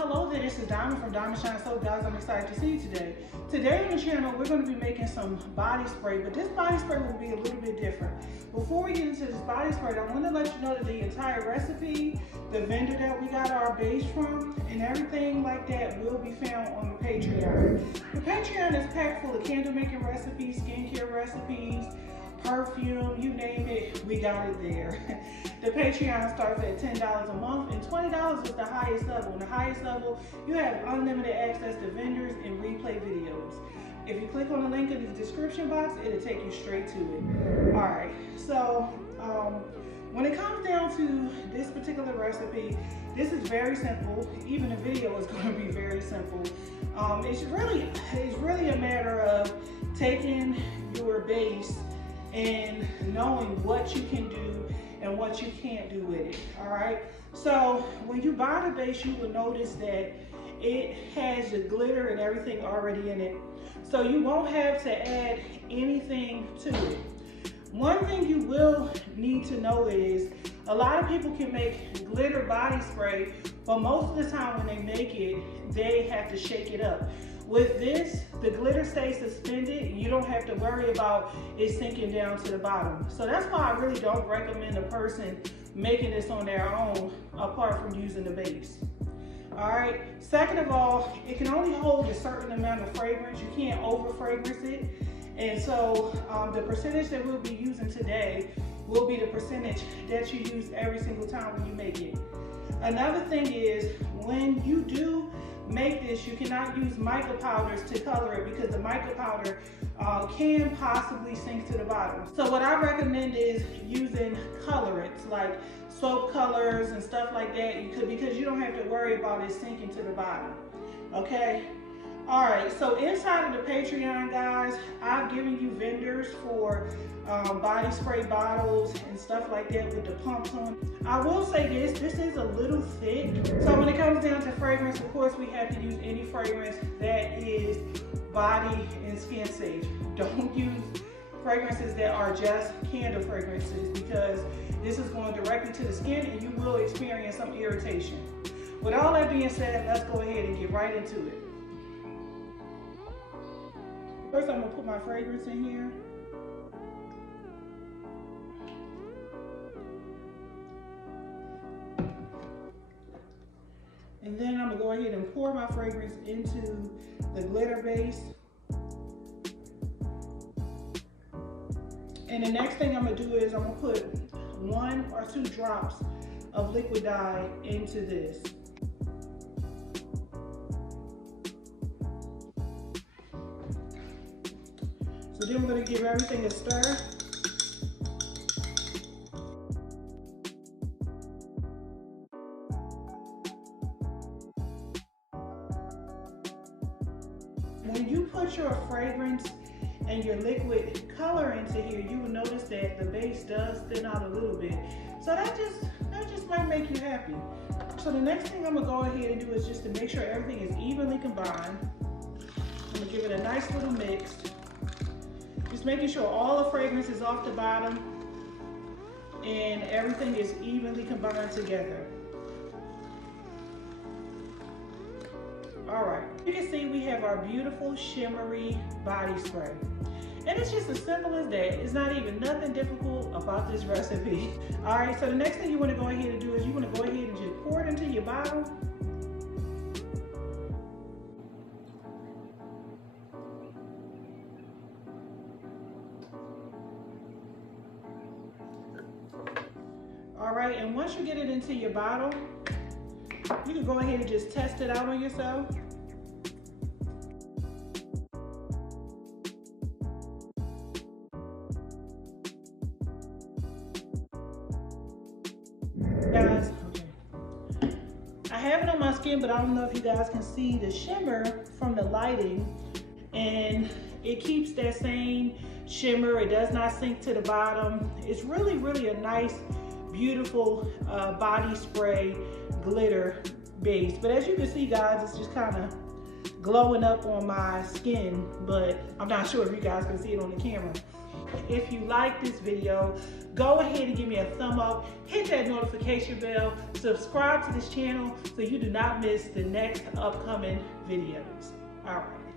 hello there, this is Diamond from Diamond Shine Soap. Guys, I'm excited to see you today. Today on the channel, we're going to be making some body spray, but this body spray will be a little bit different. Before we get into this body spray, I want to let you know that the entire recipe, the vendor that we got our base from, and everything like that will be found on the Patreon. The Patreon is packed full of candle making recipes, skincare recipes, perfume, you name it, we got it there. The Patreon starts at $10 a month, and $20 is the highest level. In the highest level, you have unlimited access to vendors and replay videos. If you click on the link in the description box, it'll take you straight to it. All right, so when it comes down to this particular recipe, this is very simple. Even the video is going to be very simple. It's really a matter of taking your base and knowing what you can do and what you can't do with it. All right, so when you buy the base, you will notice that it has the glitter and everything already in it, so you won't have to add anything to it. One thing you will need to know is a lot of people can make glitter body spray, but most of the time when they make it, they have to shake it up. With this, the glitter stays suspended. You don't have to worry about it sinking down to the bottom. So that's why I really don't recommend a person making this on their own apart from using the base. All right, second of all, it can only hold a certain amount of fragrance. You can't over fragrance it. And so the percentage that we'll be using today will be the percentage that you use every single time when you make it. Another thing is, when you do make this, you cannot use mica powders to color it because the mica powder can possibly sink to the bottom. So what I recommend is using colorants like soap colors and stuff like that, because you don't have to worry about it sinking to the bottom. Okay. All right, so inside of the Patreon, guys, I've given you vendors for body spray bottles and stuff like that with the pumps on. I will say this is a little thick. So when it comes down to fragrance, of course, we have to use any fragrance that is body and skin safe. Don't use fragrances that are just candle fragrances, because this is going directly to the skin and you will experience some irritation. With all that being said, let's go ahead and get right into it. First, I'm gonna put my fragrance in here. And then I'm gonna go ahead and pour my fragrance into the glitter base. And the next thing I'm gonna do is I'm gonna put 1 or 2 drops of liquid dye into this. So then we're going to give everything a stir. When you put your fragrance and your liquid color into here, you will notice that the base does thin out a little bit. So that just might make you happy. So the next thing I'm going to go ahead and do is just to make sure everything is evenly combined. I'm going to give it a nice little mix. Just making sure all the fragrance is off the bottom and everything is evenly combined together. All right, you can see we have our beautiful shimmery body spray. And it's just as simple as that. It's not even nothing difficult about this recipe. All right, so the next thing you want to go ahead and do is you want to go ahead and just pour it into your bottle. All right, and once you get it into your bottle, you can go ahead and just test it out on yourself. Guys, okay. I have it on my skin, but I don't know if you guys can see the shimmer from the lighting, and it keeps that same shimmer. It does not sink to the bottom. It's really, really a nice, beautiful body spray glitter base. But as you can see, guys, it's just kind of glowing up on my skin, but I'm not sure if you guys can see it on the camera. if you like this video, go ahead and give me a thumb up, hit that notification bell, subscribe to this channel so you do not miss the next upcoming videos. All right.